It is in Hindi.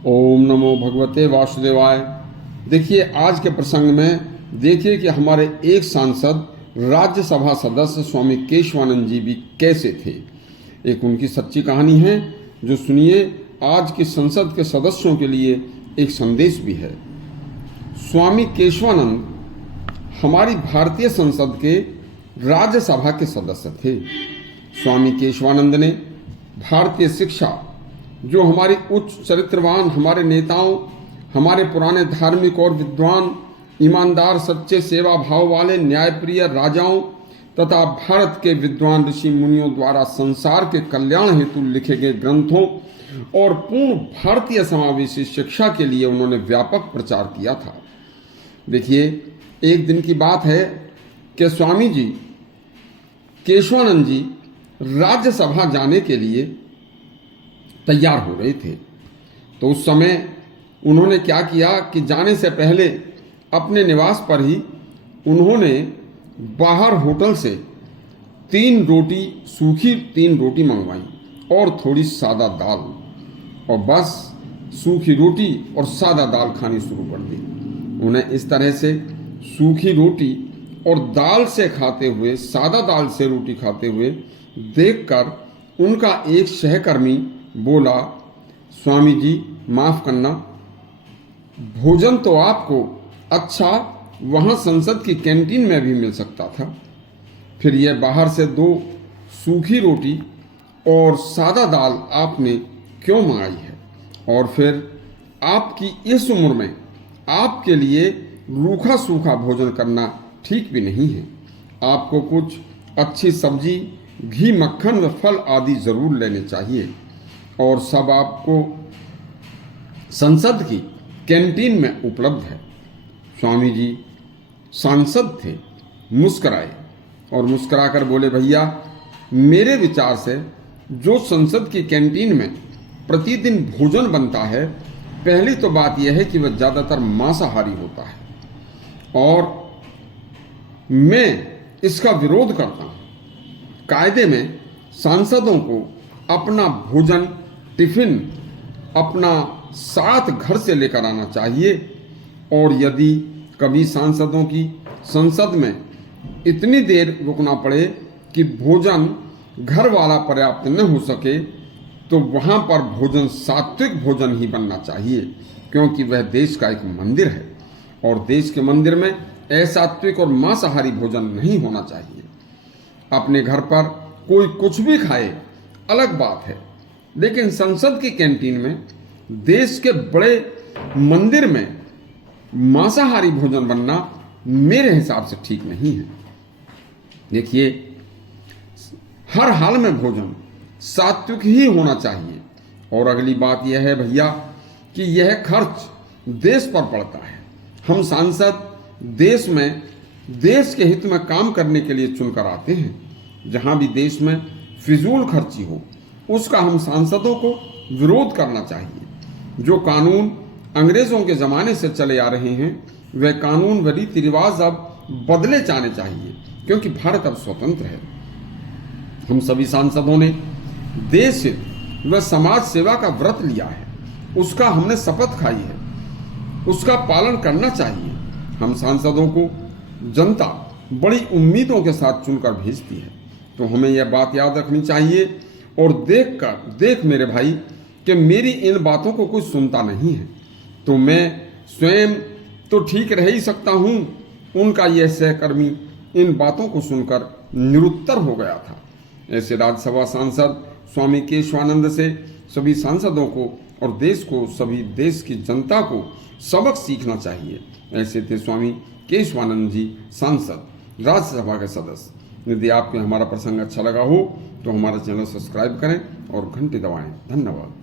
ओम नमो भगवते वासुदेवाय। देखिए आज के प्रसंग में देखिए कि हमारे एक सांसद राज्यसभा सदस्य स्वामी केशवानंद जी भी कैसे थे। एक उनकी सच्ची कहानी है जो सुनिए, आज की संसद के सदस्यों के लिए एक संदेश भी है। स्वामी केशवानंद हमारी भारतीय संसद के राज्यसभा के सदस्य थे। स्वामी केशवानंद ने भारतीय शिक्षा, जो हमारी उच्च चरित्रवान हमारे नेताओं, हमारे पुराने धार्मिक और विद्वान, ईमानदार, सच्चे, सेवा भाव वाले, न्यायप्रिय राजाओं तथा भारत के विद्वान ऋषि मुनियों द्वारा संसार के कल्याण हेतु लिखे गए ग्रंथों और पूर्ण भारतीय समावेशी शिक्षा के लिए उन्होंने व्यापक प्रचार किया था। देखिए, एक दिन की बात है कि स्वामी जी केशवानंद जी राज्यसभा जाने के लिए तैयार हो रहे थे। तो उस समय उन्होंने क्या किया कि जाने से पहले अपने निवास पर ही उन्होंने बाहर होटल से 3 रोटी, सूखी 3 रोटी मंगवाई और थोड़ी सादा दाल, और बस सूखी रोटी और सादा दाल खानी शुरू कर दी। उन्हें इस तरह से सूखी रोटी और दाल से खाते हुए, सादा दाल से रोटी खाते हुए देखकर उनका एक सहकर्मी बोला, स्वामी जी माफ करना, भोजन तो आपको अच्छा वहां संसद की कैंटीन में भी मिल सकता था, फिर यह बाहर से 2 सूखी रोटी और सादा दाल आपने क्यों मंगाई है? और फिर आपकी इस उम्र में आपके लिए रूखा सूखा भोजन करना ठीक भी नहीं है। आपको कुछ अच्छी सब्जी, घी, मक्खन व फल आदि जरूर लेने चाहिए, और सब आपको संसद की कैंटीन में उपलब्ध है। स्वामी जी सांसद थे, मुस्कुराए और मुस्कुराकर बोले, भैया मेरे विचार से जो संसद की कैंटीन में प्रतिदिन भोजन बनता है, पहली तो बात यह है कि वह ज़्यादातर मांसाहारी होता है और मैं इसका विरोध करता हूँ। कायदे में सांसदों को अपना भोजन, टिफिन अपना साथ घर से लेकर आना चाहिए, और यदि कभी सांसदों की संसद में इतनी देर रुकना पड़े कि भोजन घर वाला पर्याप्त न हो सके, तो वहाँ पर भोजन सात्विक भोजन ही बनना चाहिए, क्योंकि वह देश का एक मंदिर है और देश के मंदिर में असात्विक और मांसाहारी भोजन नहीं होना चाहिए। अपने घर पर कोई कुछ भी खाए अलग बात है, लेकिन संसद की कैंटीन में, देश के बड़े मंदिर में मांसाहारी भोजन बनना मेरे हिसाब से ठीक नहीं है। देखिए, हर हाल में भोजन सात्विक ही होना चाहिए। और अगली बात यह है भैया कि यह खर्च देश पर पड़ता है। हम सांसद देश में, देश के हित में काम करने के लिए चुनकर आते हैं। जहां भी देश में फिजूल खर्ची हो, उसका हम सांसदों को विरोध करना चाहिए। जो कानून अंग्रेजों के ज़माने से चले आ रहे हैं, वह कानून व रीति रिवाज अब बदले जाने चाहिए, क्योंकि भारत अब स्वतंत्र है। हम सभी सांसदों ने देश हित व समाज सेवा का व्रत लिया है, उसका हमने शपथ खाई है, उसका पालन करना चाहिए। हम सांसदों को जनता बड़ी उम्मीदों के साथ चुनकर भेजती है, तो हमें यह बात याद रखनी चाहिए। और देख मेरे भाई कि मेरी इन बातों को कोई सुनता नहीं है, तो मैं स्वयं तो ठीक रह ही सकता हूँ, उनका यह सहकर्मी इन बातों को सुनकर निरुत्तर हो गया था। ऐसे राज्यसभा सांसद स्वामी केशवानंद से सभी सांसदों को और देश को, सभी देश की जनता को सबक सीखना चाहिए। ऐसे थे स्वामी केशवानंद जी, सांसद, राज्यसभा के सदस्य। यदि आपको हमारा प्रसंग अच्छा लगा हो तो हमारा चैनल सब्सक्राइब करें और घंटी दबाएं। धन्यवाद।